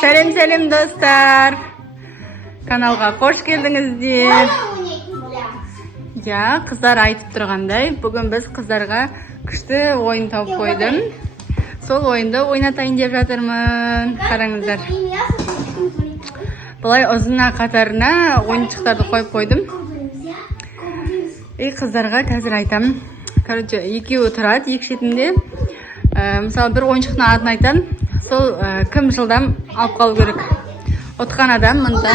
Selam dostlar. Kanalga hoş geldingizler. Ya, kızlar aytıp turganday, bugün biz kızlarga күчтүү oyun taup koydum. Sol oyunda oynatayın dep жатырмын. Караңыздар. Булай озуна катарына oyunчуктарды коюп койдум. Кыздарга қазір айтам. Короче, экөө турат, эки шетинде. Мисалы бир oyunчуктун атын айтам. Сол ким жылдам алып калуу керек. Отқан адам мында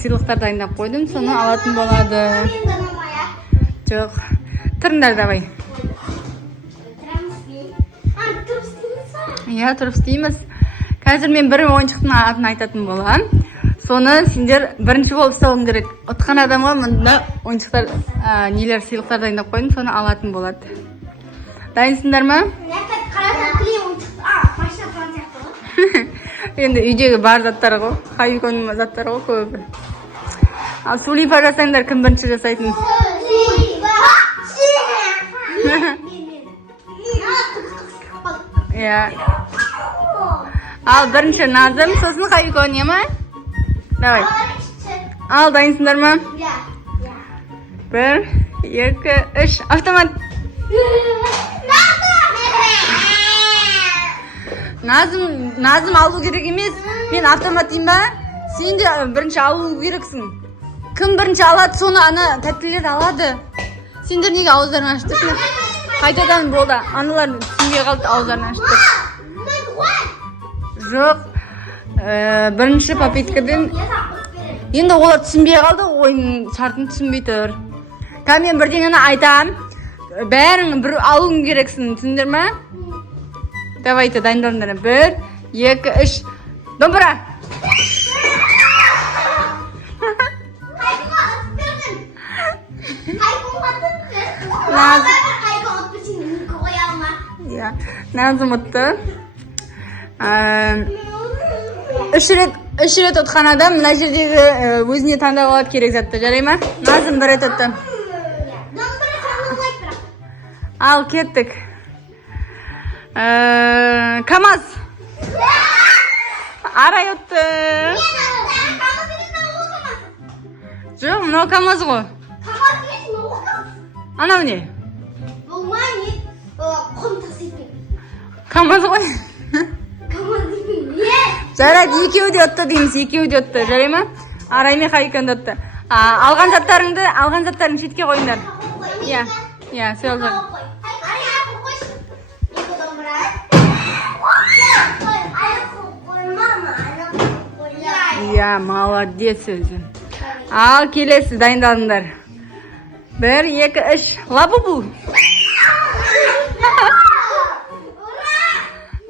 сыйлыктар дайындап койдум, сону алатын болады. Жок. Тұрыңдар давай. Я, туруп істейміз. Қазір мен бір ойыншықтың атын айтатын болам. Соны сендер бірінші болып істеуің керек. Отқан адамға мында ойыншықтар, нелер сыйлықтар дайындап қойдым, соны алатын болады. Дайынсыңдар ма? Енді үйдегі бар заттар ғой, хайкон заттар ғой көбі. Ал сулифа жасаңдар, кім бірінші жасайтын? Ya. Al бірінші Назым, сосын хайкон, не ма? Давай. Ал, дайынсыңдар ма? Бір, екі, үш, автомат. Назым алу керек емес. Мен автомат дейм ба? Сен де бірінші алу керексің. Кім бірінші алады, соны ана тәттілер алады. Сендер неге ауыздарын аштырсың? Қайтадан болды. Аналар түсінбей қалды, ауыздарын аштыр. Жоқ. Бірінші попиткадан. Енді олар түсінбей қалды, ойын шартын түсінбей тұр. Мен бірдеңені айтам. Бәрің бір алуың керексің, түсіндір ма? Давайте, дайындалыңдар. Бір, екі, үш. Домбыра. Назым ұтты. Үш рет отқан адам мына жердегі өзіне таңдап алады керек затты. Жарай ма? Назым бір рет ұтты. Ал, кеттік. КамАЗ. Арай ұтты. Жоқ, мынау КамАЗ ғой. Анау не? КамАЗ ғой. Жарайды, екеуі де ұтты дейміз, екеуі де ұтты. Жарай ма? Арай мен хайкон ұтты. Алған заттарың шетке қойыңдар. Я, сөйл жар. Я, молодец өзі. Ал, келесі, дайындалыңдар. Бір, екі, үш. Лабубу.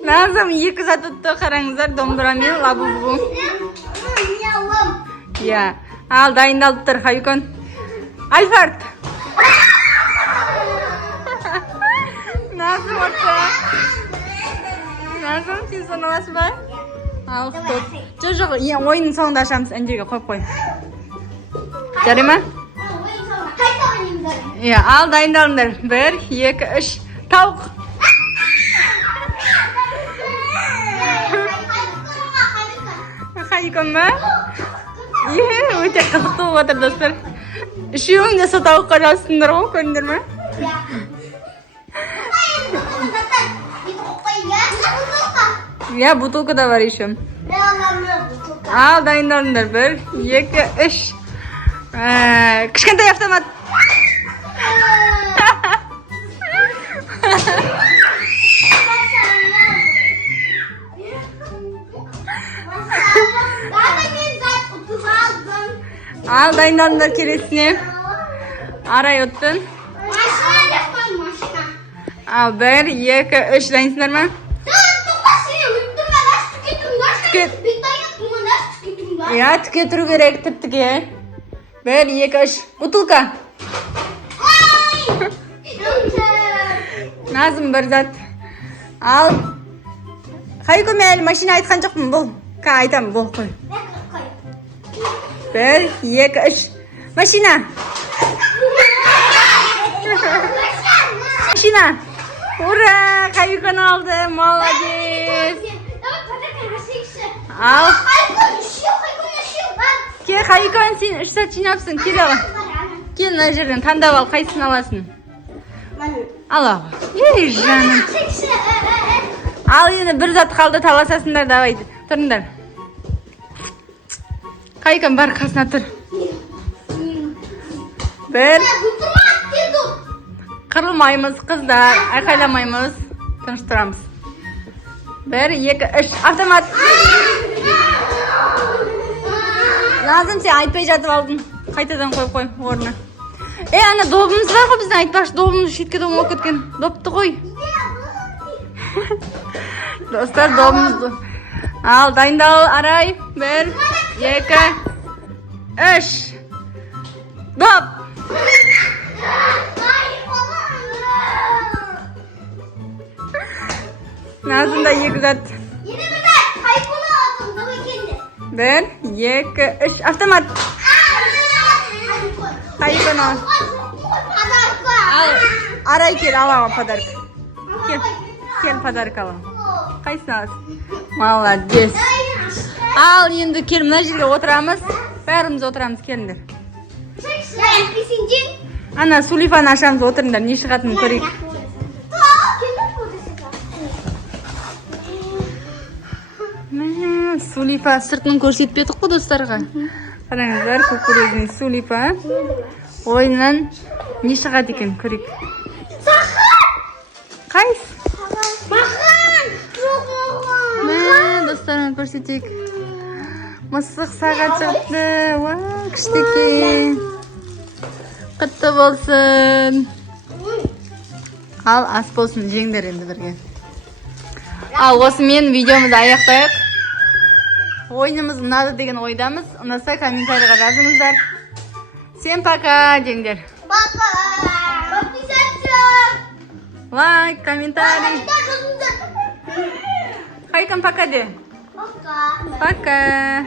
Назым екі зат ұтты, қараңыздар, домбыра мен лабубу. Я, ал, дайындалып тұр, хайкон. Альфард. Назым ұтты. Назым, сен соны аласыз ба? Ал, стоп. Жоқ, ойынның соңында ашамыз, әндерге қойып қой. Жарай ма? Ал, дайындалыңдар. Бір, екі, үш. Тауық. Хайкон ма? Өте қызықты болып отыр, достар. Үшеуің де со тауыққа жассыңдар ғой, көріңдер ма? Я, бутылка да бар еще. Ал, дайындалыңдар. Бір, екі, үш. Кішкентай автомат. Ал, дайындалыңдар келесіне. Арай ұттын. Ал, бір, екі, үш. Дайынсыңдар ма? Я, түке тұру керек, тіп-түке. Бір, екі, үш. Бутылка. Назым бір зат. Ал. Хайкон мен әлі машина айтқан жоқпын, бұл. Айтам, бұл қой. Бір, екі, үш. Машина. Машина. Ура! Хайкон алды, молодец. Al. Hayvan üşüyor. Bak. Kel Haykan sen 3 saat жинапсың. Кел ала. Кел мына жерден таңдап ал, қайсысын аласың? Ал аға. Ей, жаным. Ал енді бір зат қалды, таласасыңдар, давай. Тұрыңдар. Хайкан бар, қасына тұр. Бір. Қырылмаймыз, қыздар. Айқайламаймыз. Тыныш тұрамыз. 1, 2, 3. Автомат. Назым, сен айтпай жатып алдың. Қайтадан қой орнына. Ана добымыз бар ғой біздің, айтпақшы, добымыз шетке дом болып кеткен. Допты қой. Достар, добымыз. Ал, дайындал, Арай. 1, 2, 3. Доп. Назымда 2 зат. 1, 2, 3. Автомат. Хайкан ал. Арай кел, алама подарок. Кел подарок алам. Қайсын аласың? Молодец. Ал, енді кел, мына жерге отырамыз. Бәріміз отырамыз, келіңдер. Ана, Сулифаны ашамыз, отырыңдар, не шығатынын көрейік. Сулифа сыртын көрсетпедік қой достарға. Қараңыздар, кукурузный Сулифа. Ойыннан не шығады екен, көрейік. Қайс? Достарына көрсетейік. Мысық сағат шығыпты. Күштеке. Құтты болсын. Ал, ас болсын, жеңдер енді бірге. Ал, осымен видеомызды аяқтайық. Ойынымыз ұнады деген ойдамыз. Ұнаса комментарийға жазыңыздар. Всем пока, жеңдер. Пока. Лайк, комментарий. Хайкан пока де. Пока. Пока.